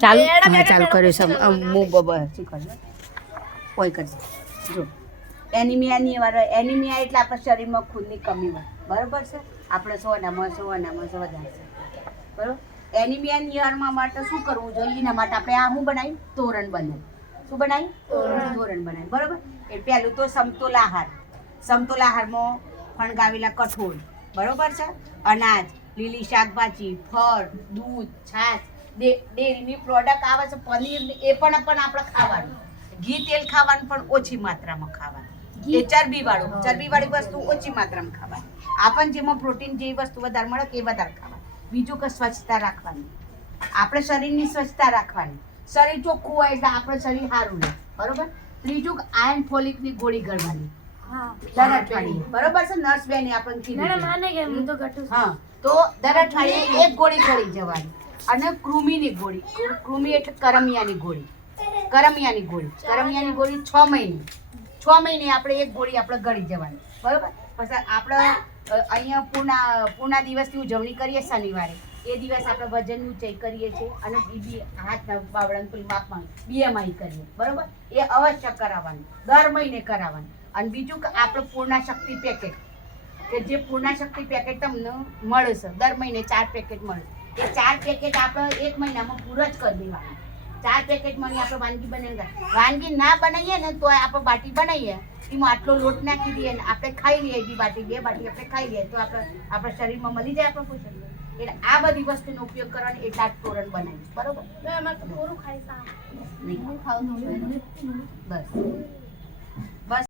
ચાલુ ચાલુ કર્યું છે હું બબા શીખવાડું કોઈ કરશે જો એનિમિયા એટલે આપણા શરીરમાં ખૂનની કમી હોય બરાબર છે આપણે સોનામાં વધારે છે બરાબર એનિમિયા નિવારવા માટે શું કરવું જોઈએ એના માટે આપણે આ શું બનાવી તોરણ બનાવી શું બનાવી તોરણ બનાવી બરાબર એ પહેલું તો સમતોલ આહારમાં ફણગાવેલા કઠોળ બરોબર છે અનાજ લીલી શાકભાજી ફળ દૂધ છાશ ડેરીની પ્રોડક્ટ આવે છે પનીર એ પણ આપણે ખાવાનું ઘી તેલ ખાવાનું પણ ઓછી માત્રામાં ખાવાનું એ ચરબીવાળી વસ્તુ ઓછી માત્રામાં ખાવાની આપણને જેમાં પ્રોટીન જેવી વસ્તુ વધારે મળે એ વધારે ખાવાની બીજું કે સ્વચ્છતા રાખવાની આપણે શરીરની સ્વચ્છતા રાખવાની શરીર ચોખ્ખું હોય એટલે આપણું શરીર સારું રહે બરોબર ત્રીજું આયર્ન ફોલિકની ગોળી ગળવાની દર અઠવાડિયે બરોબર છે નર્સ બેને આપણને કીધું હા તો દર અઠવાડિયે એક ગોળી ગળી જવાની અને કૃમિની ગોળી એટલે કરમિયાની ગોળી 6 મહિને આપણે એક ગોળી આપણે ગળી જવાની બરોબર પછી આપણે અહીંયા પૂર્ણા દિવસની ઉજવણી કરીએ શનિવારે એ દિવસ આપણે વજનનું ચેક કરીએ છીએ અને બીબી હાથના બાવળાનું પેલું માપમાં BMI કરીએ બરોબર એ અવશ્ય કરાવવાનું દર મહિને કરાવવાનું અને બીજું કે આપણે પૂર્ણા શક્તિ પેકેટ કે જે પૂર્ણા શક્તિ પેકેટ તમને મળે છે દર મહિને 4 પેકેટ મળે એ 4 પેકેટ આપણે એક મહિનામાં પૂરો જ કરી દેવાના 4 પેકેટમાં આપણે વાનગી ના બનાવીએ ને તો આપણે બાટી બનાવીએ એમાં આટલો લોટ નાખી દઈએ ને આપણે ખાઈ લઈએ બે બાટી આપણે ખાઈ લઈએ તો આપણા શરીરમાં મળી જાય આપણે પોષણ એટલે આ બધી વસ્તુનો ઉપયોગ કરવાનો એટલા જ તોરણ બનાવીશ બરોબર બસ